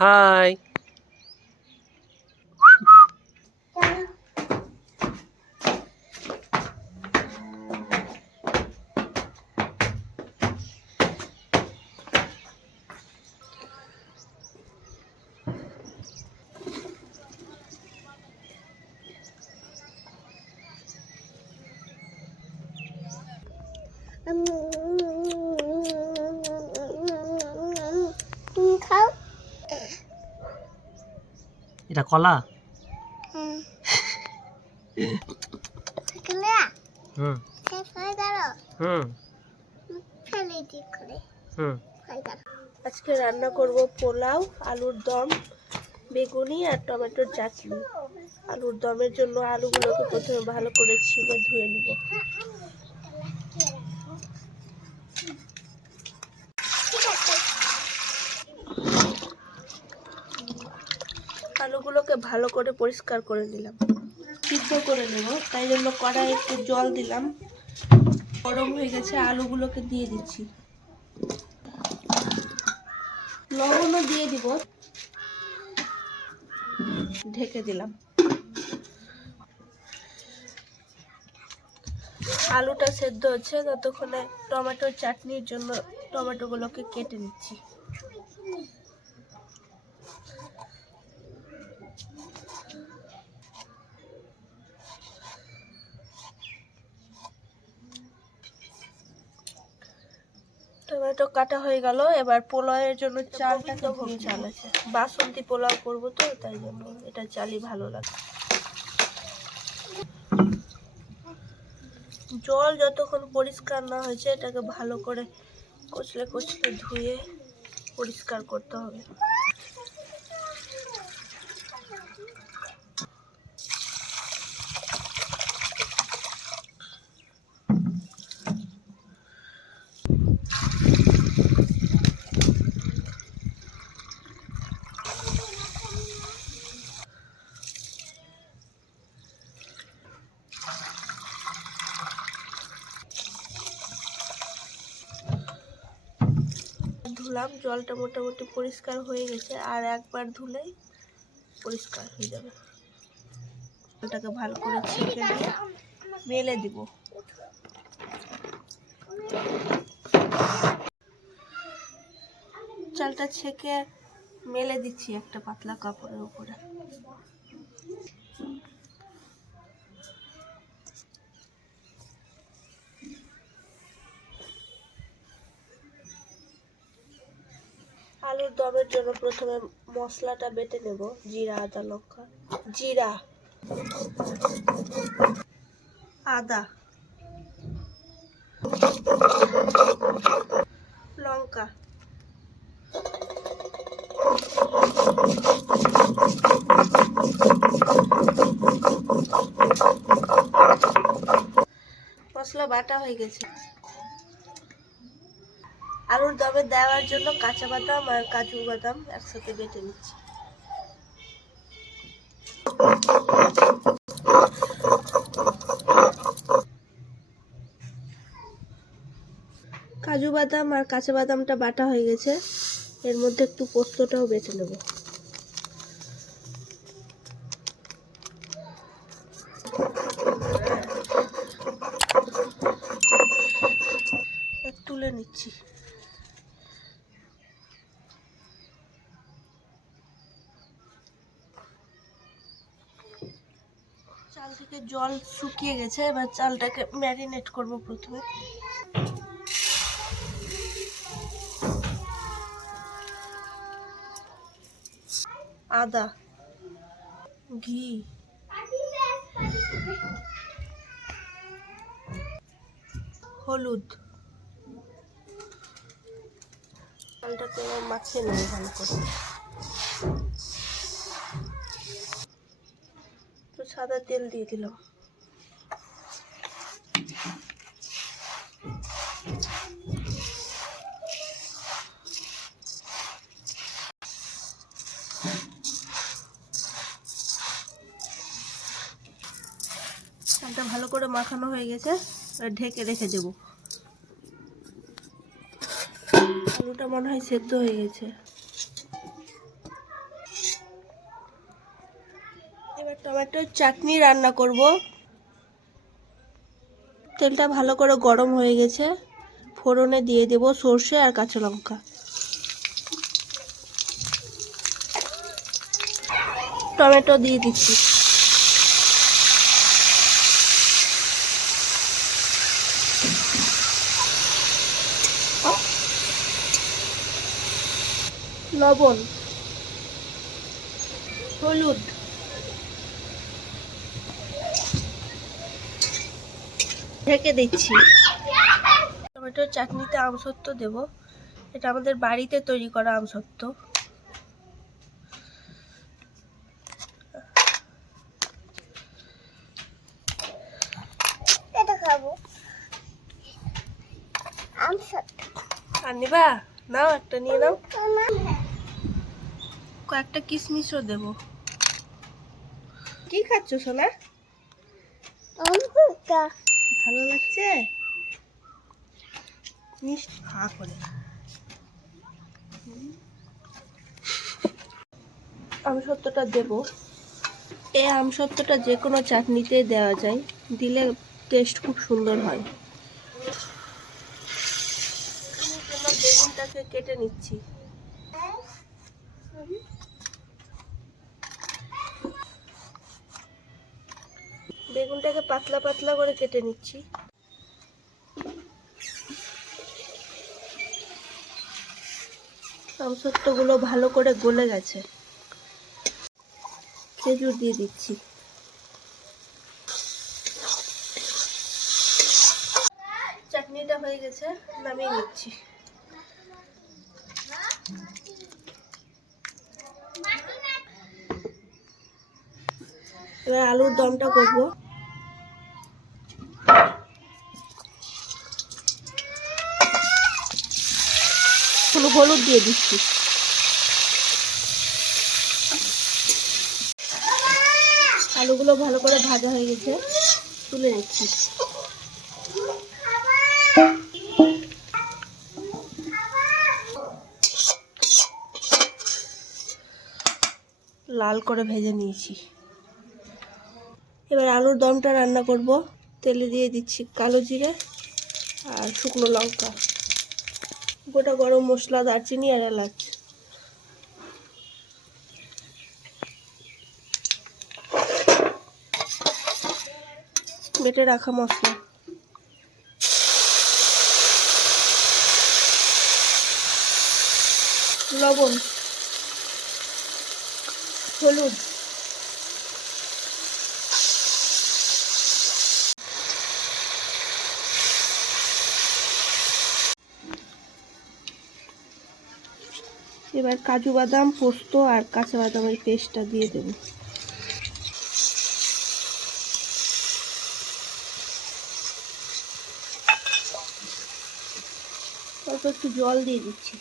High. এটা কলা। আজকে রান্না করব পোলাও, আলুর দম, বেগুনি আর টমেটোর চাটনি। আলুর দমের জন্য আলুগুলোকে প্রথমে ভালো করে ছিলে ধুয়ে নিব। আলুগুলোকে ভালো করে পরিষ্কার করে নিলাম, সিদ্ধ করে নেব। তাই জন্য কড়াইয়ে একটু জল দিলাম, গরম হয়ে গেছে। আলুগুলোকে দিয়ে দিচ্ছি, লবণও দিয়ে দিব, ঢেকে দিলাম। আলুটা সেদ্ধ হচ্ছে, ততক্ষণে টমেটোর চাটনির জন্য টমেটোগুলোকে কেটে নিচ্ছি। টমেটো কাটা হয়ে গেল। এবার পোলাওয়ের জন্য চালটাকে ধুয়ে চাল আছে, বাসন্তী পোলাও করবো তো, তাই জন্য এটা চালই ভালো লাগে। জল যতক্ষণ পরিষ্কার না হয়েছে এটাকে ভালো করে কচলে কচলে ধুয়ে পরিষ্কার করতে হবে। ধুলাম, জলটা মোটামুটি পরিষ্কার হয়ে গেছে, আর একবার ধুলেই পরিষ্কার হয়ে যাবে। জলটাকে ভালো করে ছেঁকে দিয়ে মেলে দিব। চালটা ছেঁকে মেলে দিচ্ছি একটা পাতলা কাপড়ের উপরে। আলুর দমের জন্য প্রথমে মশলাটা বেটে নেব। জিরা, আদা, লঙ্কা। জিরা, আদা, লঙ্কা, মশলা বাটা হয়ে গেছে। আলুর দমে দেওয়ার জন্য কাঁচা বাদাম আর কাজু বাদাম একসাথে বেটে নিচ্ছি। কাজু বাদাম আর কাঁচা বাদামটা বাটা হয়ে গেছে, এর মধ্যে একটু পোস্তটাও বেটে নেব। তুলে নিচ্ছি। চাল থেকে জল শুকিয়ে গেছে, এবার চালটাকে ম্যারিনেট করব। প্রথমে আদা, ঘি, হলুদ, চালটাকে মাখিয়ে নেব ভালো করে। একটু সাদা তেল দিয়ে দিলাম। চালটা ভালো করে মাখানো হয়ে গেছে, ঢেকে রেখে দেব। আলুটা মনে হয় সেদ্ধ হয়ে গেছে। টমেটোর চাটনি রান্না করব। তেলটা ভালো করে গরম হয়ে গেছে, ফোড়নে দিয়ে দেব সর্ষে আর কাঁচা লঙ্কা। টমেটো দিয়ে দিচ্ছি। লবণ, হলুদ, ঢেকে দিচ্ছি। টমেটোর চাটনিতে আমসত্ত্ব দেব। এটা আমাদের বাড়িতে তৈরি করা আমসত্ত্ব। এটা খাবো আমসত্ত্ব। আর নিবা? নাও, একটা নিয়ে নাও। কয়েকটা কিশমিশও দেব। কি খাচ্ছ সোনা? ভালো লাগছে? মিষ্টি খা করে। আমসত্ত্বটা দেব। এই আমসত্ত্বটা যে কোনো চাটনিতে দেওয়া যায়, দিলে টেস্ট খুব সুন্দর হয়। বেগুনটাকে কেটে নিচ্ছি। বেগুনটাকে পাতলা পাতলা করে কেটে নিচ্ছি। আমসত্ত্বগুলো ভালো করে গলে গেছে। খেজুর দিয়ে দিচ্ছি। চাটনিটা হয়ে গেছে, নামিয়ে নিচ্ছি। এবার আলুর দমটা করব। হলুদ দিয়ে দিচ্ছি। আলুগুলো ভালো করে ভাজা হয়ে গেছে, তুলে নিচ্ছি। লাল করে ভেজে নিয়েছি। এবার আলুর দমটা রান্না করব। তেলে দিয়ে দিচ্ছি কালো জিরে আর শুকনো লঙ্কা, গোটা গরম মশলা, দারচিনি আর এলাচ। বেটে রাখা মশলা, লবণ, হলুদ, এবার কাজু বাদাম, পোস্ত আর কাঁচা বাদামের পেস্টটা দিয়ে দেব। অল্প একটু জল দিয়ে দিচ্ছি।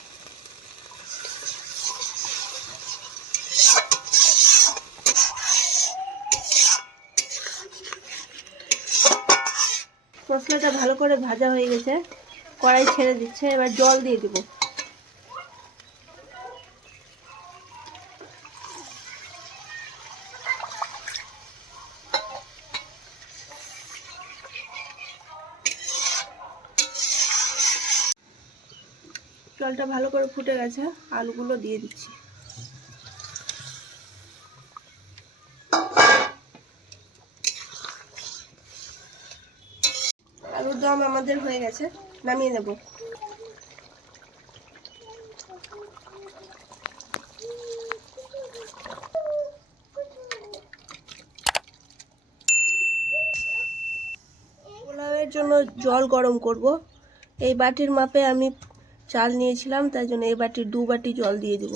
মশলাটা ভালো করে ভাজা হয়ে গেছে, কড়াই ছেড়ে দিচ্ছে। এবার জল দিয়ে দেব। জলটা ভালো করে ফুটে গেছে, আলুগুলো দিয়ে দিচ্ছি। আলুর দম আমাদের হয়ে গেছে, নামিয়ে নেব। পোলাওয়ের জন্য জল গরম করব। এই বাটির মাপে আমি চাল নিয়েছিলাম, তাই জন্য এই বাটির 2 বাটি জল দিয়ে দেব।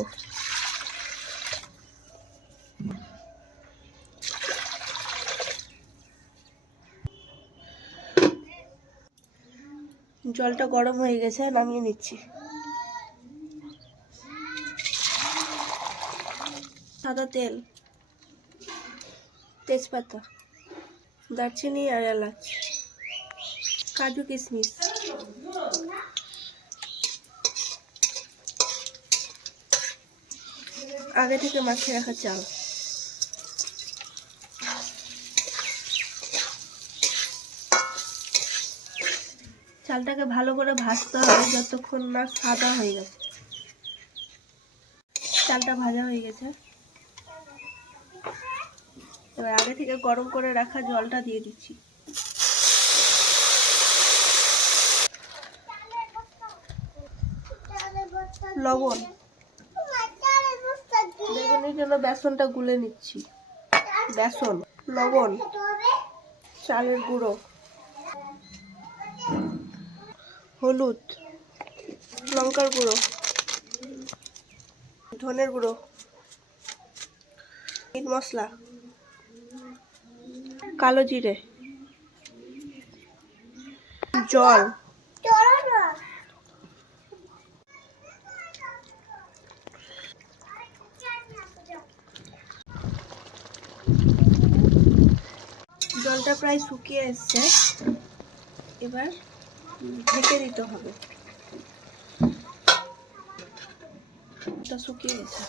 জলটা গরম হয়ে গেছে, নামিয়ে নিচ্ছি। সাদা তেল, তেজপাতা, দারচিনি আর এলাচ, কাজু কিশমিশ, আগে থেকে মাখিয়ে রাখা চাল, চালটাকে ভালো করে ভাজতে হবে যতক্ষণ না সাদা হয়ে গেছে। চালটা ভাজা হয়ে গেছে, এবার আগে থেকে গরম করে রাখা জলটা দিয়ে দিচ্ছি। লবণ, বেগুনের জন্য বেসনটা গুলে নিচ্ছি। বেসন, লবণ, চালের গুঁড়ো, হলুদ, লঙ্কার গুঁড়ো, ধনের গুঁড়ো, মিট মশলা, কালো জিরে, জল, জলটা প্রায় শুকিয়ে এসছে, এবার ঢেকে দিতে হবে। এটা শুকিয়ে গেছে,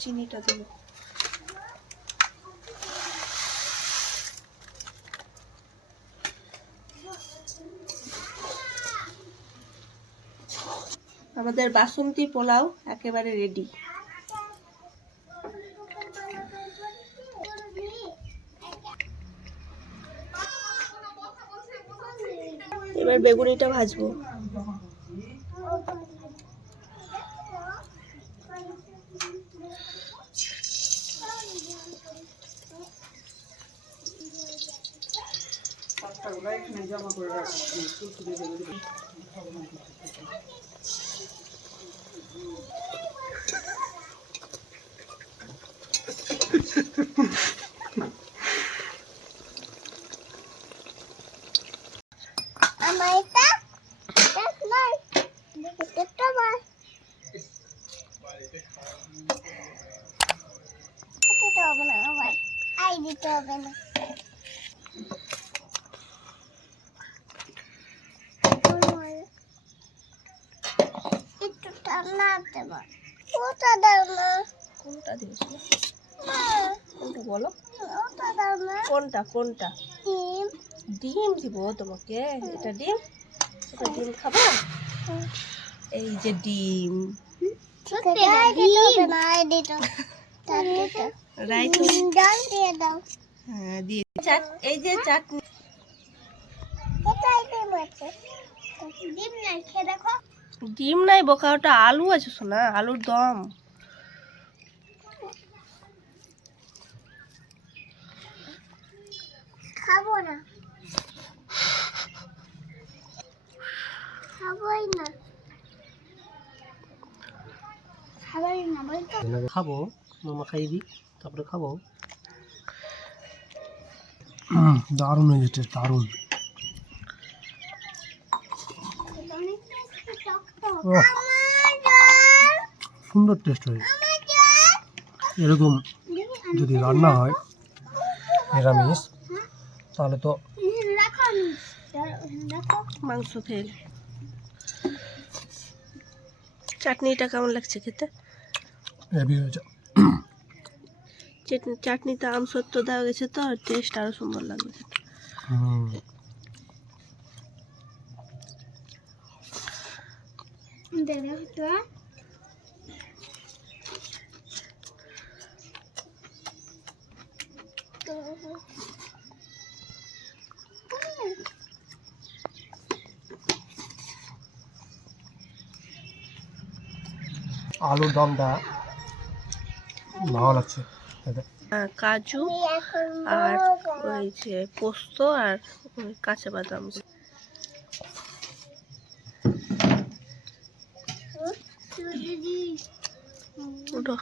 চিনিটা দেবো। আমাদের বাসন্তী পোলাও একেবারে রেডি। এবার বেগুনিটা ভাজবো। কোনটা দিয়েছ? কোনটা বলো? কোনটা কোনটা? ডিম দিব তোমাকে। এটা ডিম, এটা ডিম খাবো। এই যে ডিম, হ্যাঁ দিয়ে। এই যে চাটনি, ডিম নাই বোকা, ওটা আলু আছে শোনা, আলুর দম। খাবো না, খাবোই না, খাবোই না, খাবো, মামা খাইয়ে দিই তারপরে খাবো। দারুণ হয়েছে, দারুণ। সুন্দর টেস্ট হয়েছে। এরকম যদি রান্না হয় নিরামিষ তাহলে তো মাংস ফেল। চাটনিটা কেমন লাগছে খেতে? হেভি হয়েছে। চাটনিতে আমসত্ব দেওয়া গেছে তো টেস্ট আরো সুন্দর লাগবে। আলুর দমটা ভালো লাগছে খেতে। কাজু আর ওই যে পোস্ত আর কাঁচা বাদাম। উঠো।